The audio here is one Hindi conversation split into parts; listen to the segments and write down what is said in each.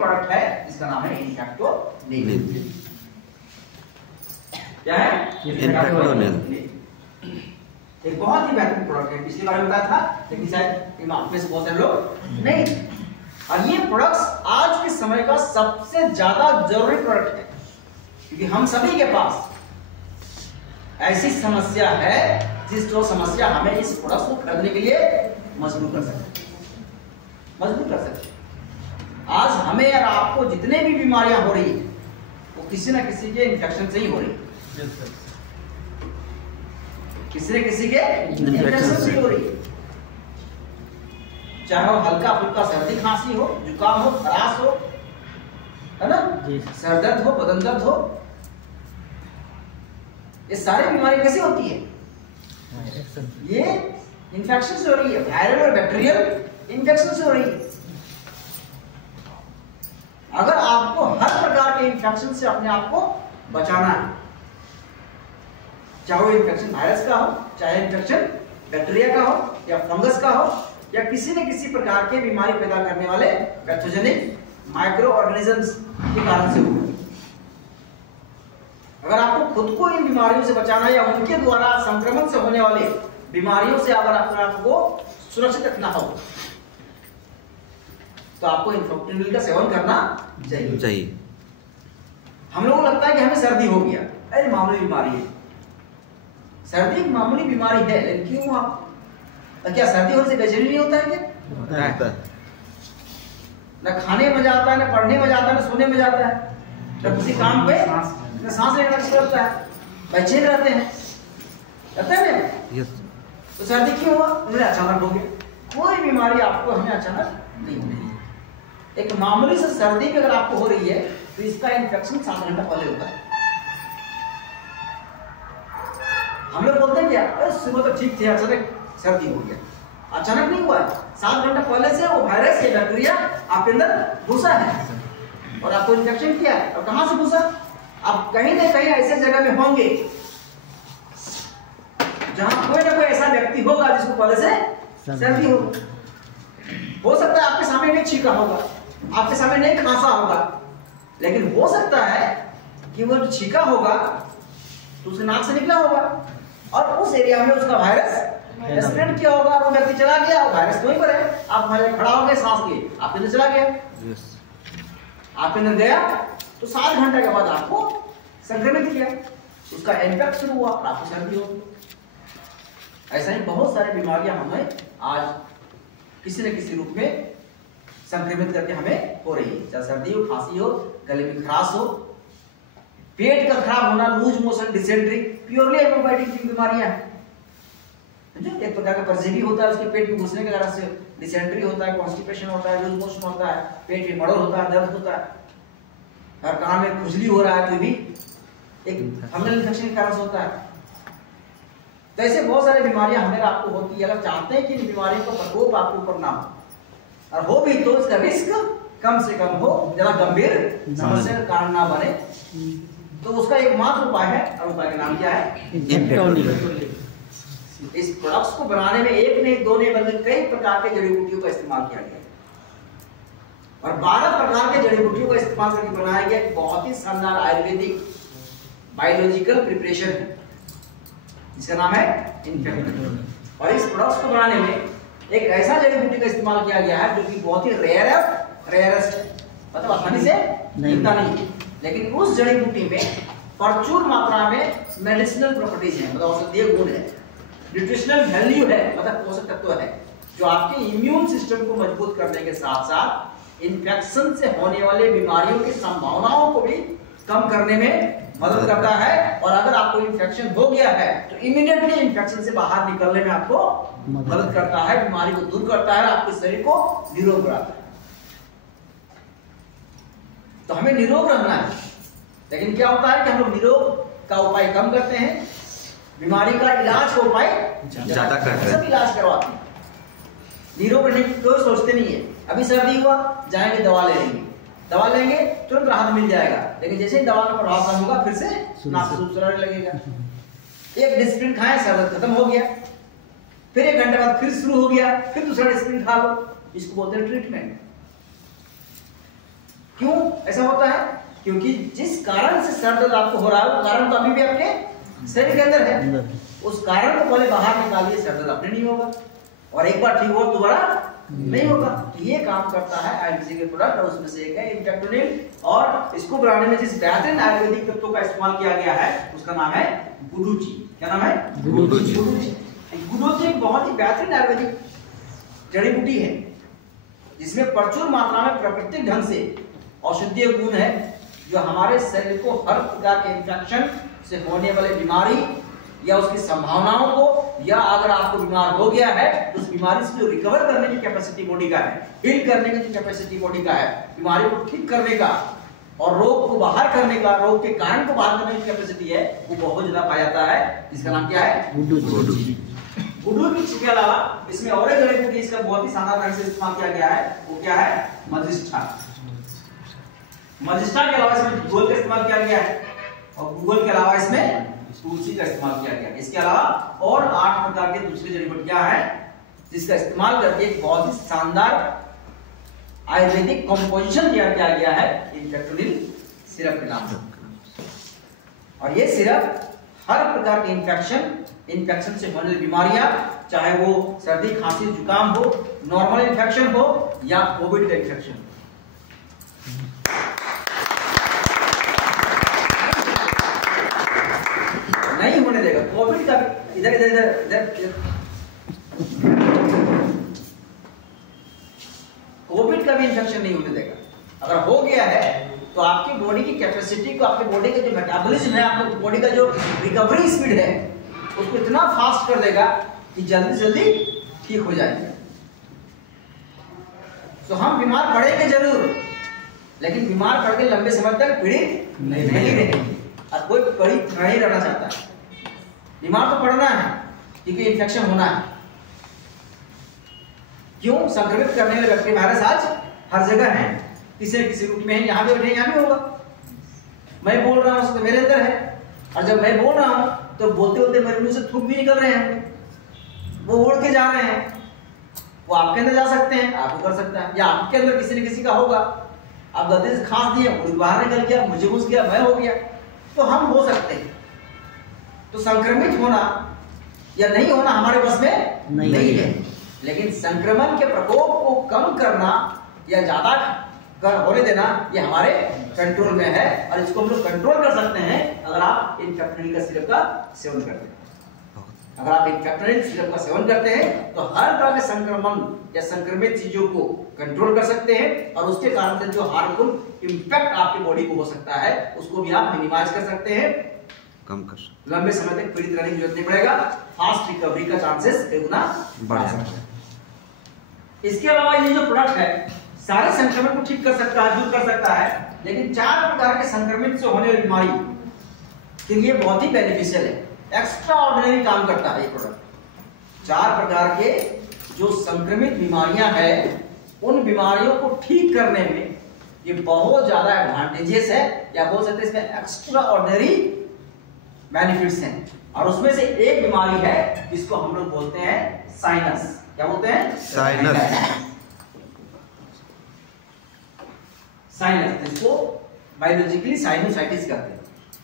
प्रोडक्ट है जिसका नाम है इन्फेक्टोनिल। क्या है? इन्फेक्टोनिल। एक बहुत ही बेहतरीन प्रोडक्ट है, पिछली बार बताया था लेकिन शायद आप में से बहुत सारे लोग नहीं। और ये प्रोडक्ट्स आज के समय का सबसे ज्यादा जरूरी प्रोडक्ट है, क्योंकि हम सभी के पास ऐसी समस्या है जिस समस्या हमें इस प्रोडक्ट को खरीदने के लिए मजबूर कर सकते। आज हमें और आपको जितने भी बीमारियां हो रही है वो किसी न किसी के इन्फेक्शन से ही हो रही है। किसी न किसी के इन्फेक्शन से ही हो रही है, चाहे वो हल्का फुल्का सर्दी खांसी हो, जुकाम हो, खराश हो, है ना, सर दर्द हो, बदन दर्द हो। ये सारी बीमारी कैसे होती है? ये इन्फेक्शन से हो रही है, वायरल और बैक्टीरियल इन्फेक्शन से हो रही है। अगर आपको हर प्रकार के इन्फेक्शन से अपने आप को बचाना है, चाहे वो इन्फेक्शन वायरस का हो, चाहे इन्फेक्शन बैक्टीरिया का हो या फंगस का हो या किसी न किसी प्रकार के बीमारी पैदा करने वाले पैथोजेनिक माइक्रो ऑर्गेनिजम्स के कारण से हो, अगर आपको खुद को इन बीमारियों से बचाना है या उनके द्वारा संक्रमण से होने वाले बीमारियों से अगर अपने आप को सुरक्षित रखना हो तो आपको इन्फेक्टोनिल का सेवन करना चाहिए। हम लोगों को लगता है कि हमें सर्दी हो गया, अरे मामूली बीमारी है। सर्दी एक मामूली बीमारी है, लेकिन क्यों आप क्या सर्दी होने से बेचैनी नहीं होता है क्या? न खाने में मजा आता है, न पढ़ने में जाता है, न सोने में जाता है, न किसी काम पे न सांस लेना अच्छा लगता है, बेचैन रहते हैं, रहते हैं। तो सर्दी क्यों हुआ? उन्हें अचानक हो गया। कोई बीमारी आपको हमें अचानक नहीं होगी। एक मामूली से सर्दी भी अगर आपको हो रही है तो इसका इन्फेक्शन 7 घंटा पहले होता है। हम लोग बोलते हैं क्या, अरे सुबह तो ठीक थे, अचानक सर्दी हो गया। अचानक नहीं हुआ है, 7 घंटा पहले से वो वायरस या बैक्टीरिया आपके अंदर घुसा है और आपको इन्फेक्शन किया है। और कहां से घुसा? आप कहीं ना कहीं ऐसे जगह में होंगे जहां कोई ना कोई ऐसा व्यक्ति होगा जिसको पहले से सर्दी हो सकता है आपके सामने नहीं छींका होगा, आपके सामने नहीं खांसा होगा, लेकिन हो सकता है कि वो जो छींका होगा तो उसके नाक से निकला होगा और उस एरिया में उसका वायरस स्प्रेड किया होगा। वो व्यक्ति चला गया और वायरस वहीं पर है, आप खड़ा हो गए, सांस लिए, आपके अंदर चला गया, आपके अंदर गया तो 7 घंटे के बाद आपको संक्रमित किया, उसका इन्फेक्ट शुरू हुआ और आपको सर्दी हो। ऐसा ही बहुत सारी बीमारियां हमें आज किसी न किसी रूप में संक्रमित करके हमें हो रही है, चाहे सर्दी हो, खांसी हो, गले में खराश हो, पेट का खराब होना, लूज मोशन, डिसेंट्री, प्योरली एपोबायोटिक बीमारियां हैं। एक प्रकार का परजीवी होता है, उसके पेट में घुसने के कारण से डिसेंट्री होता है, कॉन्स्टिपेशन होता है, लूज मोशन होता है, पेट में मड़ोर होता है, दर्द होता है, और कान में खुजली हो रहा है तो भी एक फंगल इन्फेक्शन के कारण से होता है। तो ऐसे बहुत सारी बीमारियां हमें आपको होती है। अगर चाहते हैं कि इन बीमारियों का प्रकोप आपके ऊपर ना हो और हो भी तो इसका रिस्क कम से कम हो, ज्यादा गंभीर समस्या का कारण ना बने, तो उसका एकमात्र उपाय है, और उपाय का नाम क्या है? इन्फेक्टोनिल। इस प्रोडक्ट्स को बनाने में एक नहीं, दो नहीं, बल्कि कई प्रकार के जड़ी बूटियों का इस्तेमाल किया गया और 12 प्रकार के जड़ी बूटियों का इस्तेमाल करके बनाया गया बहुत ही शानदार आयुर्वेदिक बायोलॉजिकल प्रिपरेशन है जिसका नाम है इन्फेक्टोनिल। और इस प्रोडक्ट्स को बनाने में एक ऐसा जड़ी बूटी का इस्तेमाल किया गया है जो कि बहुत ही रेयरेस्ट है, मतलब आसानी से मिलता नहीं है, लेकिन उस जड़ी बूटी में प्रचुर मात्रा में मेडिसिनल प्रॉपर्टीज हैं, मतलब औषधीय गुण है, न्यूट्रिशनल वैल्यू है, मतलब पोषक तत्व है जो आपके इम्यून सिस्टम को मजबूत करने के साथ साथ इन्फेक्शन से होने वाले बीमारियों की संभावनाओं को भी कम करने में मदद करता है। और अगर आपको इन्फेक्शन हो गया है तो इमीडिएटली इन्फेक्शन से बाहर निकलने में आपको मदद करता है, बीमारी को दूर करता है, आपके शरीर को निरोग बनाता है। तो हमें निरोग रहना है, लेकिन क्या होता है कि हम लोग निरोग का उपाय कम करते हैं, बीमारी का इलाज का उपाय ज्यादा करते हैं, सब इलाज करवाते हैं, निरोग रहने की कोई सोचते नहीं है। अभी सर्दी हुआ, जाएंगे दवा ले लेंगे, दवा लेंगे तुरंत राहत मिल जाएगा, लेकिन जैसे ही दवा का प्रभाव कम होगा फिर से नाक से सूजने लगेगा। एक डिस्प्रिन खाएं, सर्द खत्म हो गया, फिर 1 घंटे बाद फिर शुरू हो गया, फिर दूसरा डिस्प्रिन खा लो, इसको बोलते हैं ट्रीटमेंट। क्यों ऐसा होता है? क्योंकि जिस कारण से सर दर्द आपको हो रहा है वो कारण तो अभी भी आपके शरीर के अंदर है। उस कारण को पहले बाहर निकालिए, सर दर्द अपने नहीं होगा, और एक बार ठीक हो दोबारा नहीं होगा। तो ये काम करता है आयुर्वेदिक के प्रोडक्ट, और उसमें से एक है इंफेक्टोनिल। और इसको बनाने में जिस बेहतरीन आयुर्वेदिक तत्वों का इस्तेमाल किया गया है उसका नाम है गुडुचि। क्या नाम है? गुडुचि। गुडुचि एक बहुत ही बेहतरीन आयुर्वेदिक जड़ी बूटी है जिसमें प्रचुर मात्रा में प्राकृतिक ढंग से औषधीय गुण है, जो हमारे शरीर को हर प्रकार के इंफेक्शन से होने वाले बीमारी या उसकी संभावनाओं को, या अगर आपको बीमार हो गया है तो उस बीमारी से जो रिकवर करने की कैपेसिटी बॉडी का है, हील करने की जो कैपेसिटी बॉडी का है, बीमारी को ठीक करने का और रोग को बाहर करने का, रोग के कारण को बाहर करने की कैपेसिटी है, वो बहुत ज्यादा पाया जाता है। इसका नाम क्या है? गुडुचि। गुडुचि के अलावा इसमें और एक जड़ी बूटी इसका बहुत ही शानदार ढंग से इस्तेमाल किया गया है, वो क्या है? मजिष्ठा। मजिष्ठा के अलावा इसमें गूगल का इस्तेमाल किया गया है, और गूगल के अलावा इसमें तुलसी का इस्तेमाल किया गया है। इसके अलावा और 8 प्रकार के दूसरी जड़ी बूटियां हैं जिसका इस्तेमाल करके एक बहुत ही शानदार आयुर्वेदिक कंपोजिशन तैयार किया गया है इंफेक्टोनिल सिरप के नाम से। और ये सिरप हर प्रकार के इन्फेक्शन से होने वाली बीमारियां, चाहे वो सर्दी खांसी जुकाम हो, नॉर्मल इन्फेक्शन हो या कोविड का इन्फेक्शन, नहीं होने देगा। कोविड का इधर इधर इधर इधर कोविड का भी इन्फेक्शन नहीं होने देगा। अगर हो गया है तो आपकी बॉडी की कैपेसिटी को, आपके बॉडी का जो मेटाबॉलिज्म है, आपकी बॉडी का जो रिकवरी स्पीड है, उसको इतना फास्ट कर देगा कि जल्दी जल्दी ठीक हो जाएंगे। तो हम बीमार पड़ेंगे जरूर, लेकिन बीमार पड़ के लंबे समय तक पीड़ित नहीं रहेंगे। और कोई पीड़ित नहीं रहना चाहता है। बीमार तो पड़ना है क्योंकि इन्फेक्शन होना है। क्यों? संक्रमित करने वाले बैक्टीरिया वायरस आज हर जगह है, किसी न किसी रूप में है, यहाँ भी बैठे यहाँ भी होगा। मैं बोल रहा हूँ तो मेरे अंदर है, और जब मैं बोल रहा हूँ तो बोलते बोलते मेरे मुंह से थूक भी निकल रहे हैं, वो उड़ के जा रहे हैं। वो आपके अंदर जा सकते हैं, आपको कर सकता है, या आपके अंदर किसी न किसी का होगा। आप गलती से खांस दिए, वो बाहर निकल गया, मुझे घुस गया, मैं हो गया, तो हम हो सकते हैं। तो संक्रमित होना या नहीं होना हमारे बस में नहीं है, लेकिन संक्रमण के प्रकोप को कम करना या ज्यादा होने देना ये हमारे कंट्रोल में है, और इसको हम लोग कंट्रोल कर सकते हैं अगर आप इंफेक्टोनिल का सिरप का सेवन करते हैं। अगर आप इंफेक्टोनिल सिरप का सेवन करते हैं तो हर तरह के संक्रमण या संक्रमित चीजों को कंट्रोल कर सकते हैं, और उसके कारण से जो हार्मफुल इंपैक्ट आपकी बॉडी को हो सकता है उसको भी आप मिनिमाइज कर सकते हैं, कम कर सकते हैं। लंबे समय तक पीड़ित रहने की जरूरत नहीं पड़ेगा, फास्ट रिकवरी का चांसेस गुना बढ़ सकता है। इसके अलावा ये जो प्रोडक्ट है सारे संक्रमण को ठीक कर सकता है, दूर कर सकता है, लेकिन 4 प्रकार के संक्रमित से होने वाली बीमारी के लिए बहुत ही बेनिफिशियल है, एक्स्ट्रा ऑर्डिनरी काम करता है ये प्रोडक्ट। 4 प्रकार के जो संक्रमित बीमारियां हैं उन बीमारियों को ठीक करने में ये बहुत ज्यादा एडवांटेजेस है, या बोल सकते हैं इसमें एक्स्ट्रा ऑर्डिनरी बेनिफिट्स हैं। और उसमें से एक बीमारी है जिसको हम लोग बोलते हैं साइनस। क्या बोलते हैं? साइनस, जिसको बायोलॉजिकली साइनोसाइटिस कहते हैं,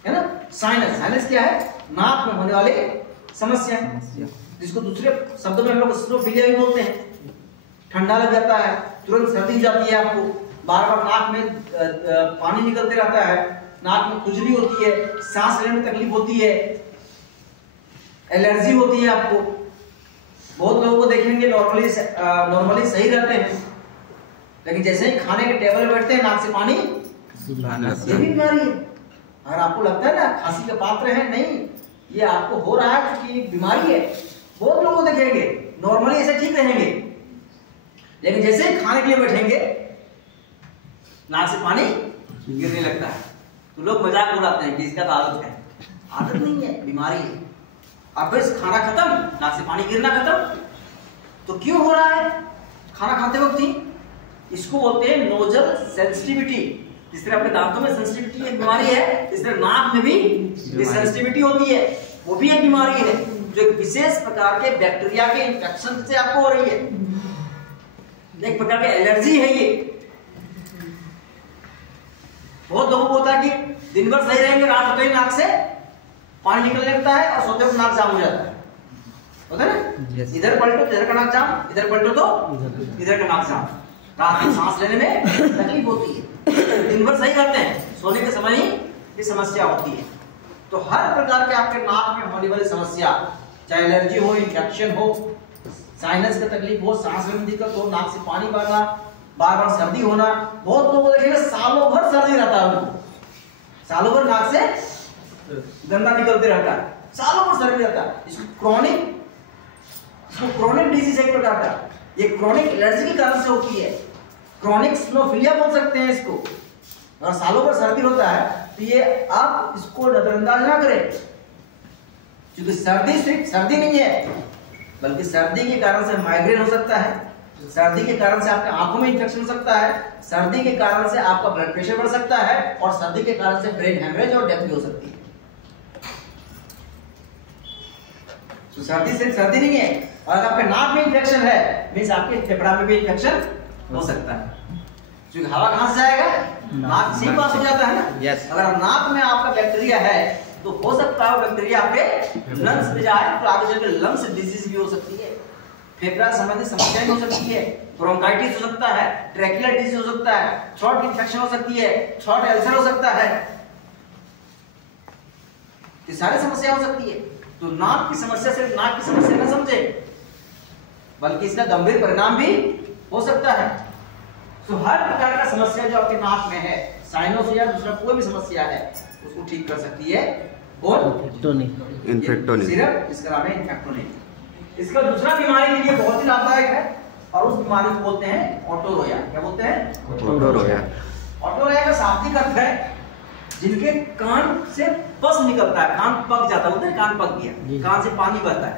है ना। साइनस क्या है? नाक में होने वाले समस्या, जिसको दूसरे शब्दों में हम लोग स्नोफिलिया भी बोलते हैं। ठंडा लग जाता है, तुरंत सर्दी हो जाती है, आपको बार बार नाक में पानी निकलते रहता है, नाक में खुजली होती है, सांस लेने में तकलीफ होती है, एलर्जी होती है आपको। बहुत लोगों को देखेंगे नॉर्मली सही रहते हैं, लेकिन जैसे ही खाने के टेबल पे बैठते हैं नाक से पानी, ये भी बीमारी है। और आपको लगता है ना खांसी का पात्र है, नहीं, ये आपको हो रहा है क्योंकि बीमारी है। बहुत लोगों को देखेंगे नॉर्मली ऐसे ठीक रहेंगे, लेकिन जैसे ही खाने के लिए बैठेंगे नाक से पानी गिरने लगता है, तो लोग मजाक उड़ाते हैं कि इसका तो आदत है। आदत नहीं है, बीमारी है। अब फिर खाना खत्म, नाक से पानी गिरना खत्म, तो क्यों हो रहा है? खाना खाते वक्त ही इसको बोलते हैं नोजल सेंसिटिविटी। जिस तरह अपने दांतों में सेंसिटिविटी एक बीमारी है, इस तरह नाक में भी सेंसिटिविटी होती है, वो भी एक बीमारी है जो एक विशेष प्रकार के बैक्टीरिया के इन्फेक्शन से आपको हो रही है। एक प्रकार की एलर्जी है ये। दिन भर सही रहेंगे, रात होते ही नाक से पानी निकलने लगता है और सोते वक्त नाक जाम हो जाता है, होता है ना? इधर पलटो तो इधर का नाक जाम, इधर पलटो तो इधर का नाक जाम। रात में सांस लेने में तकलीफ होती है। दिन भर सही करते हैं, सोने के समय ही ये समस्या होती है। तो हर प्रकार के आपके नाक में होने वाली समस्या, चाहे एलर्जी हो, इन्फेक्शन हो, साइनस का तकलीफ हो, सांस लेने में दिक्कत हो, नाक से पानी बहना, बार बार सर्दी होना, बहुत लोगों को देखिएगा सालों भर सर्दी रहता है, उनको सालों भर नाक से गंदा निकलते रहता है, सालों भर सर्दी रहता है। इसको क्रोनिक डिजीज एक प्रकार का, ये क्रोनिक एलर्जी के कारण से होती है, क्रोनिक स्नोफिलिया बोल सकते हैं इसको। अगर सालों भर सर्दी होता है तो ये आप इसको नजरअंदाज ना करें, क्योंकि सर्दी सिर्फ सर्दी नहीं है, बल्कि सर्दी के कारण से माइग्रेन हो सकता है, सर्दी के कारण से आपके आंखों में इंफेक्शन हो सकता है, सर्दी के कारण से आपका ब्लड प्रेशर बढ़ सकता है, और सर्दी के कारण से ब्रेन हेमरेज और डेथ भी हो सकती है। तो सर्दी सिर्फ सर्दी नहीं है, और अगर आपके नाक में इंफेक्शन है मींस आपके फेफड़ा में भी इंफेक्शन हो सकता है, क्योंकि हवा कहां से जाएगा, नाक से पास हो जाता है ना। अगर नाक में आपका बैक्टीरिया है तो हो सकता है बैक्टीरिया आपके लंग्स में जाए, तो आगे चलकर लंग्स डिजीज भी हो सकती है, फेफड़ा संबंधी समस्याएं हो सकती है, ब्रोंकाइटिस हो सकता है, ट्रैकियल डिजीज हो सकता है, थ्रोट इन्फेक्शन हो सकती है, थ्रोट अल्सर हो सकता है, ये सारी समस्या हो सकती है। तो नाक की समस्या सिर्फ नाक की समस्या न समझे, बल्कि इसका गंभीर परिणाम भी हो सकता है। तो हर प्रकार का समस्या जो आपके नाक में है, साइनस या दूसरा कोई भी समस्या है, उसको ठीक कर सकती है और इन्फेक्टोनिक सिरप, इसका नाम है इन्फेक्टोनिक। इसका दूसरा बीमारी के लिए बहुत ही लाभदायक है, और उस बीमारी को बोलते हैं ऑटोरोया। क्या बोलते हैं? ऑटोरोया। ऑटोरोया का शाब्दिक अर्थ है जिनके कान से पस निकलता है, कान पक जाता है, बोलते हैं कान पक गया, कान से पानी बहता है,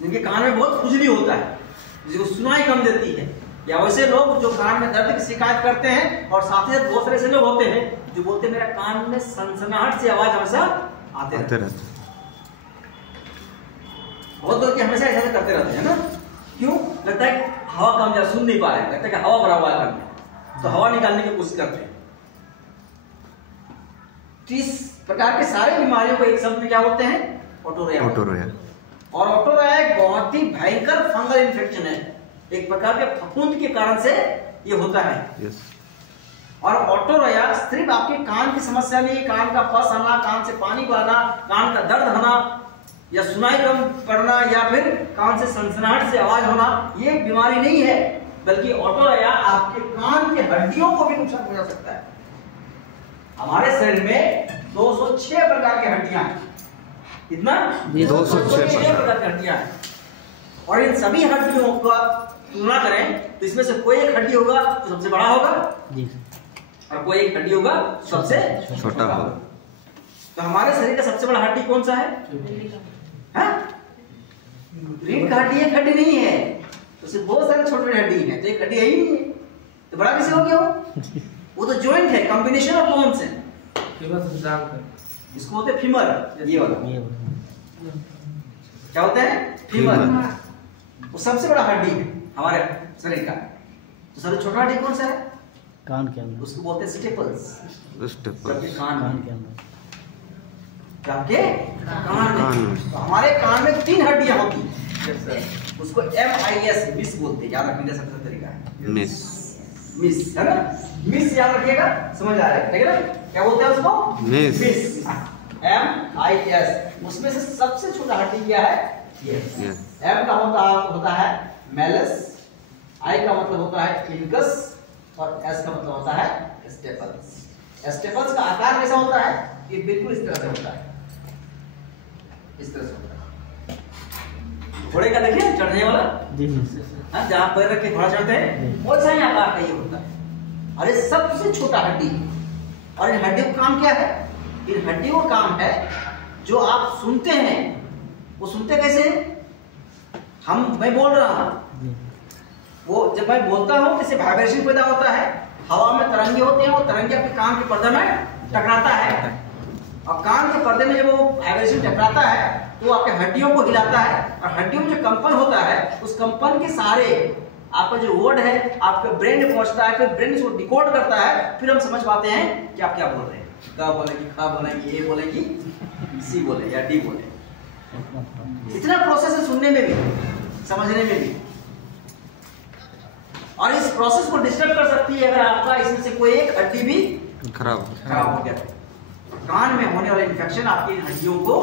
जिनके कान में बहुत खुजली होता है, जिसको सुनाई कम देती है, या वैसे लोग जो कान में दर्द की शिकायत करते हैं, और साथ ही बहुत सारे ऐसे लोग होते हैं जो बोलते हैं मेरा कान में सनसनाहट से आवाज हमेशा आते रहते हैं। बहुत लोग हमेशा ऐसा करते रहते हैं ना, क्यों? लगता है हवा कम जा, सुन नहीं पा रहे, लगता है कि हवा भरा हुआ है, तो हवा निकालने की कोशिश करते हैं। तो इस प्रकार के सारे बीमारियों को एक शब्द में क्या बोलते हैं? ऑटोरोया। और ऑटोरोया एक बहुत ही भयंकर फंगल इन्फेक्शन है, एक प्रकार के फफूंद के कारण से ये होता है। और ऑटोरोया सिर्फ आपके कान की समस्या नहीं, कान का पस आना, कान से पानी बहना, कान का दर्द होना, या सुनाई कम पड़ना, या फिर कान से सनसनाहट से आवाज होना, ये बीमारी नहीं है, बल्कि ऑटोरोया आपके कान के हड्डियों को भी नुकसान पहुंचा सकता है। हमारे शरीर में 206 प्रकार की हड्डियां हैं, कितना? 206 प्रकार की हड्डियां हैं, और इन सभी हड्डियों का तुलना करें तो इसमें से कोई एक हड्डी होगा तो सबसे बड़ा होगा, और कोई एक हड्डी होगा सबसे छोटा होगा। तो हमारे शरीर का सबसे बड़ा हड्डी कौन सा है? रीढ़ का हड्डी एक हड्डी नहीं है, तो सिर्फ बहुत सारे छोटे छोटे हड्डी हैं, तो एक हड्डी है ही नहीं है, तो बड़ा कैसे हो गया वो तो जॉइंट है, कॉम्बिनेशन ऑफ बोन्स है, इसको बोलते हैं फीमर। ये वाला क्या होता है? फीमर। वो सबसे बड़ा हड्डी है हमारे शरीर का। तो सबसे छोटा हड्डी कौन सा है? कान के अंदर, उसको बोलते हैं स्टेपल्स। कान के अंदर, आपके कान में। तो हमारे कान में 3 हड्डियां होती हैं, उसको MIS मिस बोलते हैं, याद रखने का सबसे तरीका है मिस, है ना? मिस याद रखिएगा, समझ आ रहा है, ठीक है ना? क्या बोलते हैं उसको? Miss, MIS। उसमें से सबसे छोटा हड्डी क्या है? ये। M का होता है मेलस, I का मतलब होता है इनकस, और S का मतलब होता है स्टेपल्स। स्टेपल्स का आकार कैसा होता है? ये बिल्कुल इस तरह से होता है, इस तरह से होता है। घोड़े का देखिए चढ़ने वाला, हाँ, जहाँ पैर रख के घोड़ा चढ़ते हैं, बहुत सही आकार का ये होता है, और ये सबसे छोटा हड्डी। और इन हड्डियों का काम क्या है? इन हड्डियों का काम है जो आप सुनते हैं, वो सुनते कैसे? मैं बोल रहा हूं, वो जब मैं बोलता हूं किसी वाइब्रेशन पैदा होता है, हवा में तरंगे होते हैं, वो तरंगे आपके कान के पर्दे में टकराता है, और कान के पर्दे में जब वो वाइब्रेशन टकराता है तो आपके हड्डियों को हिलाता है, और हड्डियों में जो कंपन होता है, उस कंपन के सहारे आपका जो वर्ड है आपके ब्रेन में पहुंचता है, फिर ब्रेन उसको डिकोड करता है, फिर हम समझ पाते हैं कि आप क्या बोल रहे हैं। क बोले कि ख बोले कि ए बोले कि सी बोले या डी बोले। इतना प्रोसेस है सुनने में भी, समझने में भी। और इस प्रोसेस को डिस्टर्ब कर सकती है अगर आपका इसमें से कोई एक हड्डी भी खराब हो गया। कान में होने वाले इन्फेक्शन आपकी हड्डियों को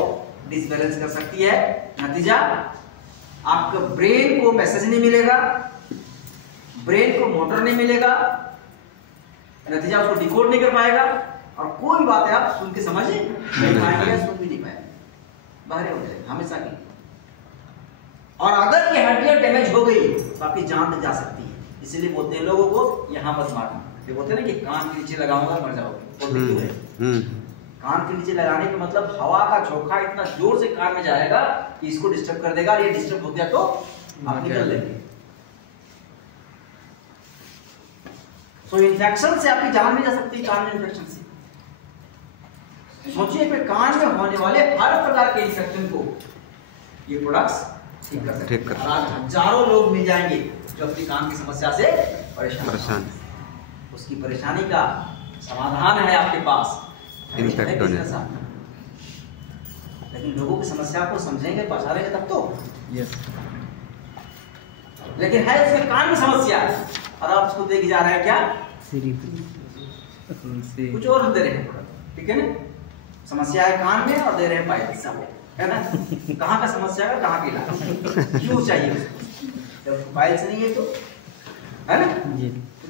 डिसबैलेंस कर सकती है। नतीजा आपके ब्रेन को मैसेज नहीं मिलेगा, ब्रेन को मोटर नहीं मिलेगा, नतीजा उसको डिकोड नहीं कर पाएगा, और कोई बात है आप सुन के समझ नहीं पाएंगे, सुन भी नहीं पाएंगे, बाहर हो जाएगी हमेशा की। और अगर ये हड्डियां डैमेज हो गई तो आपकी जान जा सकती है। इसीलिए बोलते हैं लोगों को यहाँ मत मारना। ये बोलते हैं ना कि कान के नीचे लगाऊंगा मर जाओगे। कान के नीचे लगाने का मतलब हवा का झोंका इतना जोर से कान में जाएगा कि इसको डिस्टर्ब कर देगा। ये डिस्टर्ब हो गया तो आप निकल लेंगे। तो इन्फेक्शन से आपकी जान भी जा सकती है, कान में इन्फेक्शन से। सोचिए कि कान में होने वाले हर प्रकार के इन्फेक्शन को ये प्रोडक्ट्स ठीक कर सकते हैं। आज हजारों लोग मिल जाएंगे जो अपनी कान की समस्या से परेशान। उसकी परेशानी का समाधान है आपके पास, लेकिन लोगों की समस्या को समझेंगे, पहचानेंगे तब तो। लेकिन है उसके कान में समस्या और आप उसको देके जा रहे हैं क्या कुछ और दे रहे हैं, ठीक है ना। समस्या है कान में और दे रहे हैं पाइल्स, है ना। कहाँ का समस्या है, कहाँ की इलाज, क्यों चाहिए जब पाइल्स नहीं है तो, है ना।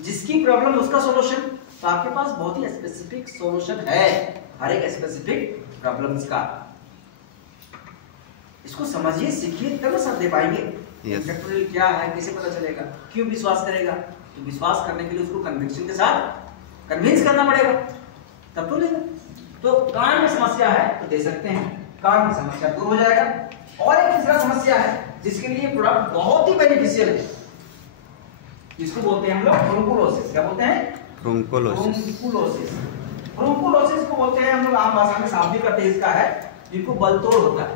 जिसकी प्रॉब्लम उसका सोल्यूशन, तो आपके पास बहुत ही स्पेसिफिक सॉल्यूशन है हर एक स्पेसिफिक प्रॉब्लम्स का। इसको समझिए, सीखिए, तब सब दे पाएंगे। फैक्टोरियल क्या है, कैसे पता चलेगा, क्यों विश्वास करेगा। तो विश्वास करने के लिए उसको कन्विक्शन के साथ कन्विंस करना पड़ेगा, तब तो लेगा। तो कान में समस्या है तो दे सकते हैं, कान की समस्या दूर हो जाएगा। और एक तीसरा समस्या है जिसके लिए प्रोडक्ट बहुत ही बेनिफिशियल है, इसको बोलते हैं हम लोग ब्रोंकोलोसिस। क्या बोलते हैं, ब्रोंकोलोसिस। ब्रोंकोलोसिस को बोलते हैं हम लोग आम भाषा में शाब्दिक अर्थ इसका है जिनको बलतोड़ होता है,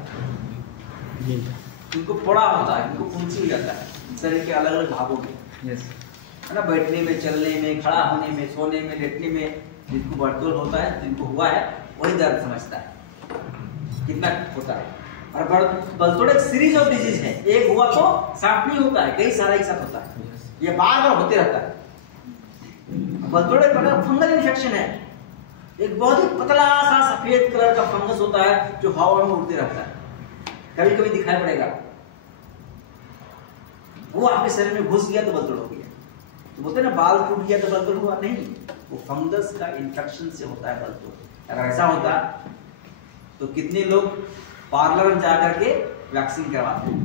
जिनको फोड़ा होता है, जिनको फुंसी हो जाता है शरीर के अलग अलग भागों में, है ना। बैठने में, चलने में, खड़ा होने में, सोने में, लेटने में जिनको बलतोड़ होता है, जिनको हुआ है वही दर्द समझता है कितना होता है। और बलतोड़ एक सीरीज ऑफ डिजीज है, एक हुआ तो साफ नहीं होता है, कई सारा एक साथ होता है, ये बार बार होते रहता है। बलतोड़ एक प्रकार फंगल इन्फेक्शन है, एक बहुत ही पतला सा सफेद कलर का फंगस होता है जो हवा में उड़ते रहता है, कभी कभी दिखाई पड़ेगा। वो आपके शरीर में घुस गया तो बलतोड़ हो गया। तो बोलते हैं ना बाल टूट गया तो बलतोड़ हुआ, नहीं, वो फंगस का इन्फेक्शन से होता है बलतोड़। अगर ऐसा होता तो कितने लोग पार्लर में जाकर के वैक्सीन करवाते हैं,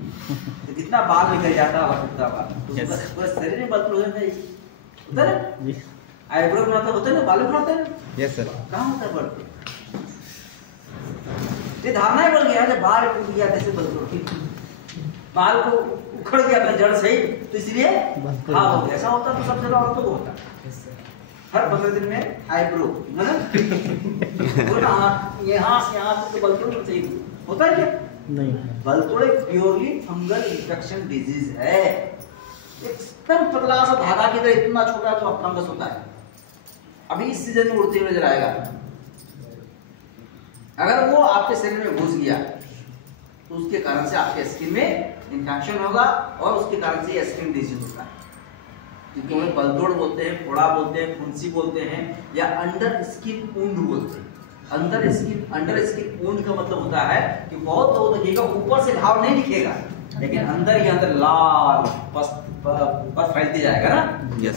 तो कितना बाल निकल जाता है, पूरे शरीर में बलतोड़ हो जाता है। आईब्रो बनाता होता है ना, बाल बनाते हैं, यस सर, कहाँ होता है बलतोड़। ये धारणा ही बन गया जब बाल टूट गया जैसे बलतोड़, बाल को उखड़ गया था जड़ से ही, तो इसलिए हाँ हो गया। ऐसा होता तो सब जगह औरतों को होता, हर 15 दिन में आईब्रो, है ना। यहाँ से यहाँ तक तो बलतोड़ चाहिए होता है क्या, नहीं। बलतोड़ एक प्योरली फंगल इन्फेक्शन डिजीज है, एकदम पतला सा धागा की तरह इतना छोटा तो फंगस होता है। अभी इस सीजन में उड़ते हुए नजर आएगा। अगर वो आपके शरीर में घुस गया तो उसके कारण से आपके स्किन में इन्फेक्शन होगा और उसके कारण से स्किन डिजीज होता है, जिनको हम बलतोड़ बोलते हैं, फोड़ा बोलते हैं, फुंसी बोलते हैं, या अंडर स्किन वुंड बोलते हैं। अंडर स्किन वुंड का मतलब होता है कि बहुत लोग देखिएगा ऊपर से घाव नहीं दिखेगा, लेकिन अंदर ही अंदर लाल पस फैलते जाएगा ना,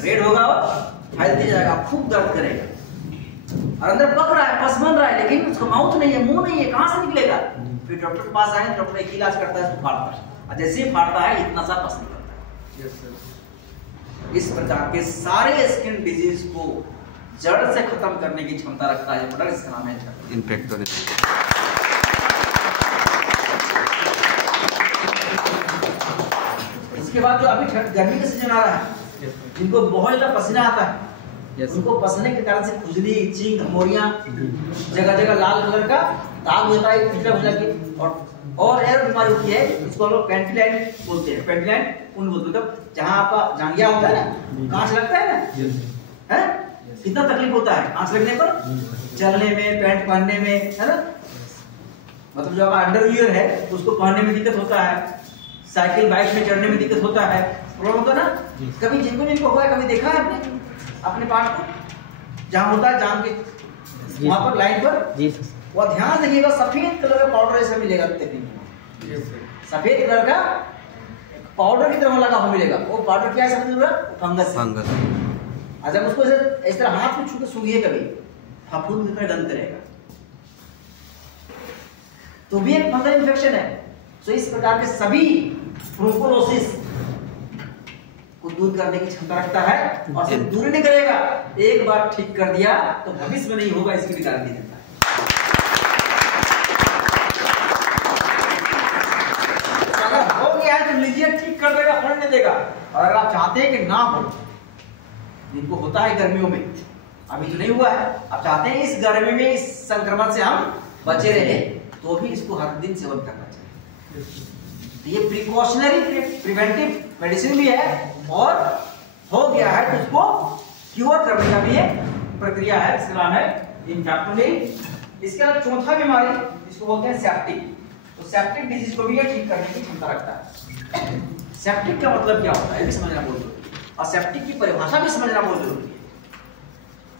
रेड होगा, फैलते जाएगा, खूब दर्द करेगा। और अंदर पक रहा है, पस बन रहा है, लेकिन उसका माउथ नहीं है, मुंह नहीं है, कहां से निकलेगा। फिर डॉक्टर के पास आए, डॉक्टर एक इलाज करता है, उसको फाड़ता है, और जैसे ही फाड़ता है इतना सा पस निकलता है। इस प्रकार के सारे स्किन डिजीज को जड़ से खत्म करने की क्षमता रखता है प्रोडक्ट, इसका नाम है इन्फेक्टोरियल। इसके बाद जो अभी गर्मी का सीजन आ रहा है, जिनको बहुत ज्यादा पसीना आता है, उनको पसीने के कारण से खुजली, इचिंग, घमौरियां, जगह जगह लाल कलर का दाग होता है, पिछले के, और और एयर बीमारी होती है, इसको हम लोग पेंटिलाइन बोलते हैं, पेंटिलाइन उन बोलते हैं, मतलब जहाँ आपका जांघिया होता है ना, कांच लगता है ना, है कितना तकलीफ होता है कांच लगने पर, चलने में, पैंट पहनने में, है ना, मतलब जो अंडरवियर है उसको पहनने में दिक्कत होता है, साइकिल बाइक में चढ़ने में दिक्कत होता है, प्रॉब्लम होता है ना। कभी जिनको हुआ है, कभी देखा है आपने अपने पार्ट को जहाँ होता है जान के वहां पर लाइन पर, वो ध्यान रखिएगा सफेद कलर का पाउडर ऐसा मिलेगा, सफेद कलर का पाउडर की तरह लगा हुआ मिलेगा। वो पाउडर क्या है सफेद कलर का? फंगस। अच्छा उसको इस तरह हाथ में छू के सूंघिए कभी, फफूंद की तरह डलते रहेगा, तो भी एक फंगल इन्फेक्शन है। तो इस प्रकार के सभी ब्रोंकोलोसिस को दूर करने की क्षमता रखता है, और सिर्फ दूर नहीं करेगा, एक बार ठीक कर दिया तो भविष्य में नहीं होगा, इसकी भी गारंटी देता है। अगर हो गया है तो लीजिए, ठीक कर देगा, फल नहीं देगा। और अगर आप चाहते हैं कि ना हो, जिनको होता है गर्मियों में, अभी तो नहीं हुआ है, आप चाहते हैं इस गर्मी में इस संक्रमण से हम बचे रहे, तो भी इसको हर दिन सेवन करना चाहिए। ये प्रिकॉशनरी प्रिवेंटिव मेडिसिन भी है, और हो गया है तो उसको क्योर करने का भी एक प्रक्रिया है, इसका नाम है इन्फेक्टोनिल। इसके अलावा चौथा बीमारी जिसको बोलते हैं सेप्टिक, तो सेप्टिक डिजीज को भी ये ठीक करने की क्षमता रखता है। सेप्टिक का मतलब क्या होता है ये भी समझना बहुत जरूरी है, और सेप्टिक की परिभाषा भी समझना बहुत जरूरी है।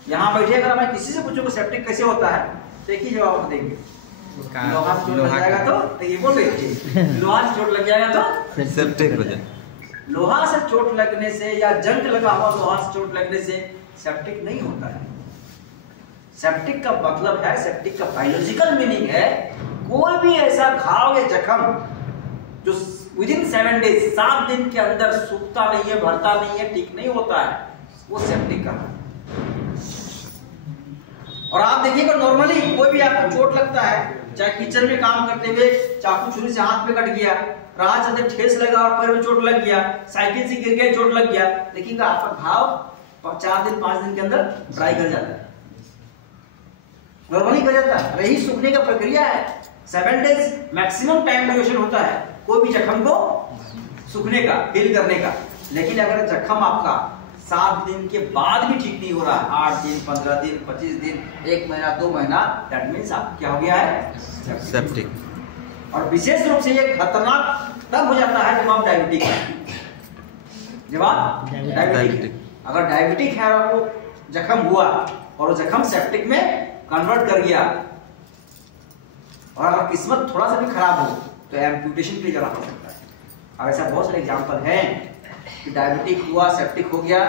यहाँ बैठे अगर मैं किसी से पूछूं सेप्टिक कैसे होता है, तो एक ही जवाब देंगे, लोहा से चोट लग जाएगा तो ये बोल रही लोहा से चोट लग जाएगा तो सेप्टिक हो जाए। लोहा से चोट लगने से या जंग लगा हुआ लोहा से चोट लगने से सेप्टिक नहीं होता है। सेप्टिक का मतलब है, सेप्टिक का बायोलॉजिकल मीनिंग है, कोई भी ऐसा घाव या जख्म जो विदिन 7 डेज 7 दिन के अंदर सूखता नहीं है, भरता नहीं है, ठीक नहीं होता है, वो सेप्टिक का। और आप देखिएगा नॉर्मली कोई भी आपको चोट लगता है, चाहे किचन में काम करते हुए चाकू छुरी से हाथ में कट गया, राह चलते ठेस लगा और पैर में चोट लग गया, साइकिल से गिर गए चोट लग गया, देखिएगा आपका घाव 4 दिन 5 दिन के अंदर ड्राई कर जाता है, नॉर्मली कर जाता है। यही सूखने का प्रक्रिया है, 7 डेज मैक्सिमम टाइम ड्यूरेशन होता है कोई भी जख्म को सूखने का, हील करने का। लेकिन अगर जख्म आपका 7 दिन के बाद भी ठीक नहीं हो रहा है, 8 दिन 15 दिन 25 दिन 1 महीना 2 महीना, दैट मींस आप क्या हो गया है? सेप्टिक। और विशेष रूप से ये खतरनाक तब हो जाता है जब आप डायबिटिक हैं, जब आप डायबिटिक, अगर डायबिटिक है और आपको जख्म हुआ और वो जख्म सेप्टिक में कन्वर्ट कर गया, और अगर किस्मत थोड़ा सा भी खराब हो तो एम्पुटेशन के लिए जाना पड़ सकता है। और ऐसा बहुत सारे एग्जाम्पल हैं कि डायबिटिक हुआ, सेप्टिक हो गया,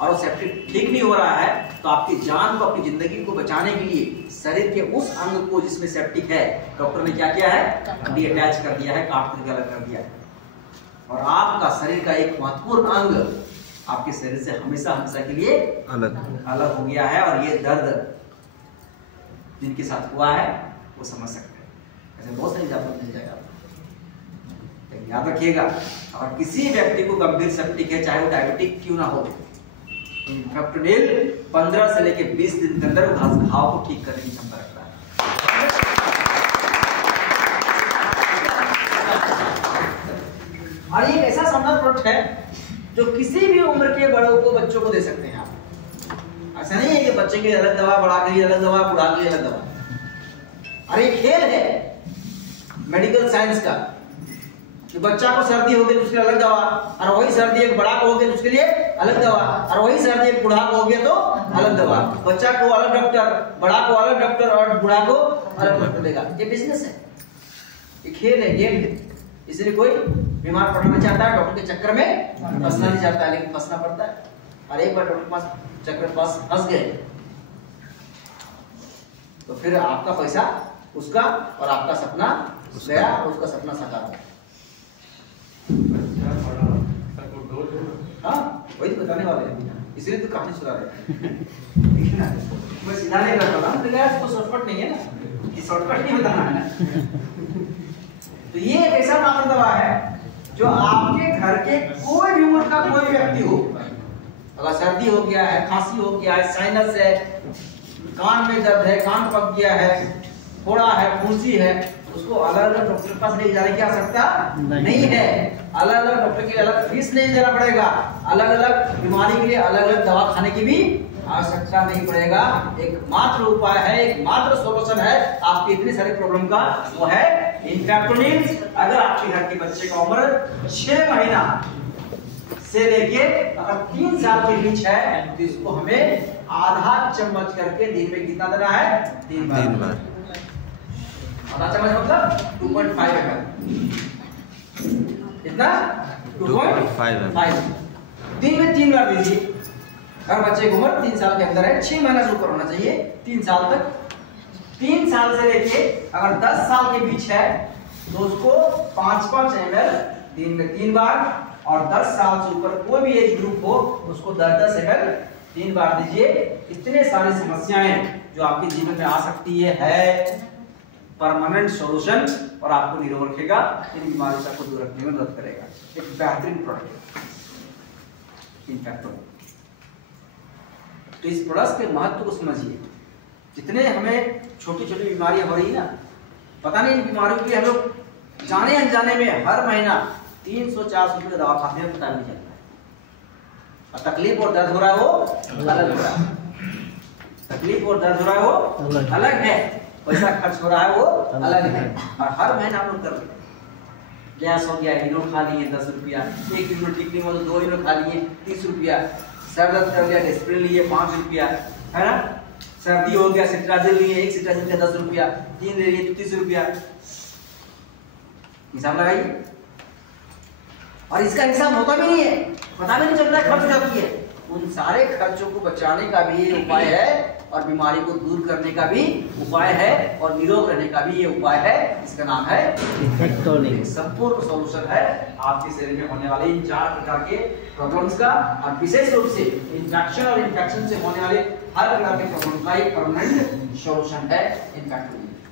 और वो सेप्टिक ठीक नहीं हो रहा है, तो आपकी जान को, अपनी जिंदगी को बचाने के लिए शरीर के उस अंग को जिसमें सेप्टिक है, डॉक्टर ने क्या किया है? डीअटैच कर दिया है, काट करके अलग कर दिया है, और आपका शरीर का एक महत्वपूर्ण अंग आपके शरीर से हमेशा हमेशा के लिए अलग हो गया है। और ये दर्द जिनके साथ हुआ है वो समझ सकते हैं, ऐसे बहुत सारे एग्जाम्पल मिल जाएगा आपको। याद रखिएगा, अगर किसी व्यक्ति को गंभीर सेप्टिक है, चाहे वो डायबिटिक क्यों ना हो, इन्फेक्टोनिल 15 से लेकर 20 दिन के अंदर घाव को ठीक करने की क्षमता रखता है। और ये एक ऐसा शानदार प्रोडक्ट है जो किसी भी उम्र के बड़ों को, बच्चों को दे सकते हैं आप। ऐसा नहीं है कि बच्चे के लिए अलग दवा, बड़ा के लिए अलग दवा, बूढ़ा के लिए अलग दवा। अरे खेल है मेडिकल साइंस का कि बच्चा को सर्दी हो गई तो उसके लिए अलग दवा, और वही सर्दी एक बड़ा को हो गई तो उसके लिए अलग दवा, और वही सर्दी एक बूढ़ा को हो गया तो अलग दवा। बच्चा को अलग डॉक्टर, बड़ा को अलग डॉक्टर, और बूढ़ा को अलग डॉक्टर देगा। ये बिजनेस है, ये खेल है, गेम है। इसलिए कोई बीमार पड़ना चाहता है डॉक्टर के चक्कर में फंसना नहीं चाहता है, लेकिन फंसना पड़ता है। और एक बार डॉक्टर के पास चक्कर के पास फंस गए तो फिर आपका पैसा उसका, और आपका सपना गया, उसका सपना साकार हो। हाँ, वही तो बताने वाले हैं, इसलिए तो कहानी सुना रहे हैं। मैं सीधा नहीं करता हूँ, तो यार इसको शॉर्टकट नहीं है ना, ये शॉर्टकट नहीं बताना है ना। तो ये एक ऐसा मात्र दवा है जो आपके घर के कोई भी उम्र का कोई व्यक्ति हो, अगर सर्दी हो गया है, खांसी हो गया है, साइनस है, कान में दर्द है, कान पक गया है, फोड़ा है, फुंसी है, उसको अलग अलग डॉक्टर के पास लेके जाने की आवश्यकता नहीं है। अलग अलग डॉक्टर के अलग फीस नहीं देना पड़ेगा, अलग अलग बीमारी के लिए अलग अलग दवा खाने की भी आवश्यकता नहीं पड़ेगा। एकमात्र उपाय है, एकमात्र सॉल्यूशन है आपकी इतनी सारी प्रॉब्लम का, वो है इंफैक्टोनिम्स। अगर आपके घर के बच्चे का उम्र 6 महीना से लेके अगर 3 साल के बीच है तो इसको हमें आधा चम्मच करके दिन में कितना देना है? 3 बार। आधा चम्मच मतलब 2.5 ml। कितना? 2.5 दिन में 3 बार दीजिए। अगर बच्चे की उम्र 3 साल के अंदर है, 6 महीना से ऊपर होना चाहिए, 3 साल तक। 3 साल से लेके अगर 10 साल के बीच है तो उसको 5-5 ml दिन में 3 बार, और 10 साल से ऊपर कोई भी एज ग्रुप हो उसको 10-10 ml 3 बार दीजिए। इतने सारी समस्याएं जो आपके जीवन में आ सकती है परमानेंट सॉल्यूशन, और आपको निरोग रखेगा, इन बीमारियों से आपको दूर रखने में मदद करेगा। एक बेहतरीन प्रोडक्ट है इनफैक्टोनिम्स। तो इस प्रोडक्ट के महत्व को समझिए। जितने हमें छोटी छोटी बीमारियां हो रही है ना, पता नहीं इन बीमारियों के लिए हम लोग जाने अनजाने में हर महीना 300-400 रुपये का दवा खाते हैं, पता नहीं चलता है। और तकलीफ और दर्द हो रहा है वो अलग हो रहा है, तकलीफ और दर्द हो रहा है वो अलग है, पैसा खर्च हो रहा है वो अलग है। और हर महीना हम लोग कर रहे हैं। गैस हो गया, इनो खा लिए 10 रुपया, 1 इनो ठीक नहीं हुआ तो 2 इनो खा लिए 30 रुपया, सर दर्द कर लिया डिस्प्रिन लिए 5 रुपया, है ना, सर्दी हो गया सिट्राजिन लिए, 1 सिट्राजिन का 10 रुपया, 3 ले लिए तो 30 रुपया। हिसाब लगाइए। और इसका हिसाब होता भी नहीं है, पता भी नहीं चलता खर्च हो जाती है। उन सारे खर्चों को बचाने का भी ये उपाय है, और बीमारी को दूर करने का भी उपाय है, और निरोग रहने का भी ये उपाय है। इसका नाम है इनफैक्टोनिम्स। संपूर्ण सॉल्यूशन है आपके शरीर में होने वाले इन 4 प्रकार के प्रॉब्लम्स का, और विशेष रूप से इन्फेक्शन और इन्फेक्शन से होने वाले हर प्रकार के प्रॉब्लम का एक परमानेंट सॉल्यूशन है इनफैक्टोनिम्स।